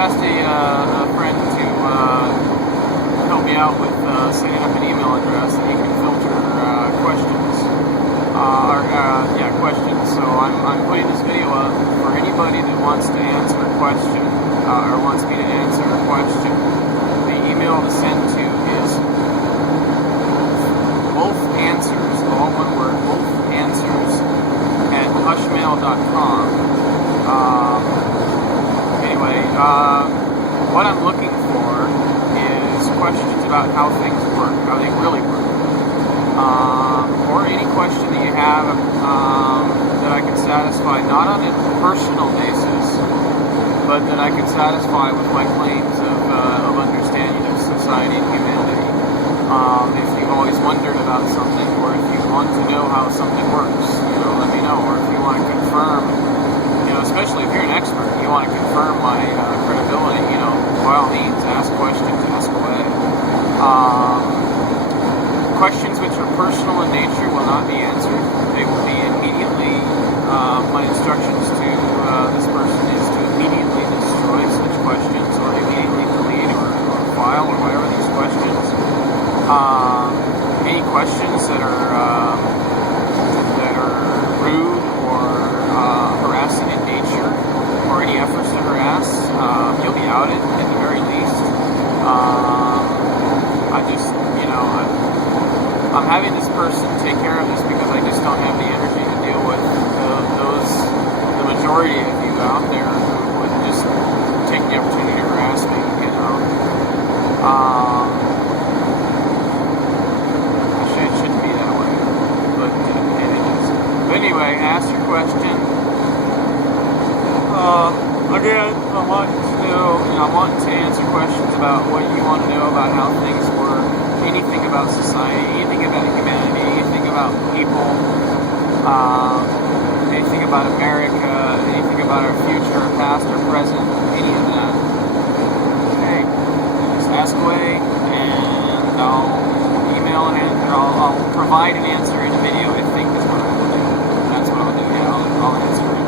asked a friend to help me out with setting up an email address that you can filter questions. Questions. So I'm putting this video up for anybody that wants to answer a question or wants me to answer a question. The email to send to is both answers, all one word, both answers at hushmail.com. What I'm looking for is questions about how things work, how they really work. Or any question that you have that I can satisfy, not on a personal basis, but that I can satisfy with my claims of understanding of society and humanity. If you've always wondered about something, or if you want to know how something works, let me know. Or if you want to confirm, especially if you're an expert, you want to confirm my credibility, by all means, ask questions, ask away. Questions which are personal in nature will not be answered. They will be immediately, my instructions to this person is to immediately destroy such questions, or immediately delete or file or whatever these questions. Any questions that are rude or harassing in nature, or any efforts to harass, you'll be outed at the very least. I'm having this person take care of this because I just don't have the energy to deal with the majority of you out there who would just take the opportunity to harass me, Actually, it shouldn't be that way, but it is. But anyway, ask your question. Again, I want to answer questions about what you want to know about how things work, anything about society, anything about humanity, anything about people, anything about America, anything about our future, our past, our present, any of that. Okay, just ask away, and I'll email an answer, or I'll provide an answer in a video I think is what I will do. That's what I'll do. Yeah, I'll answer it.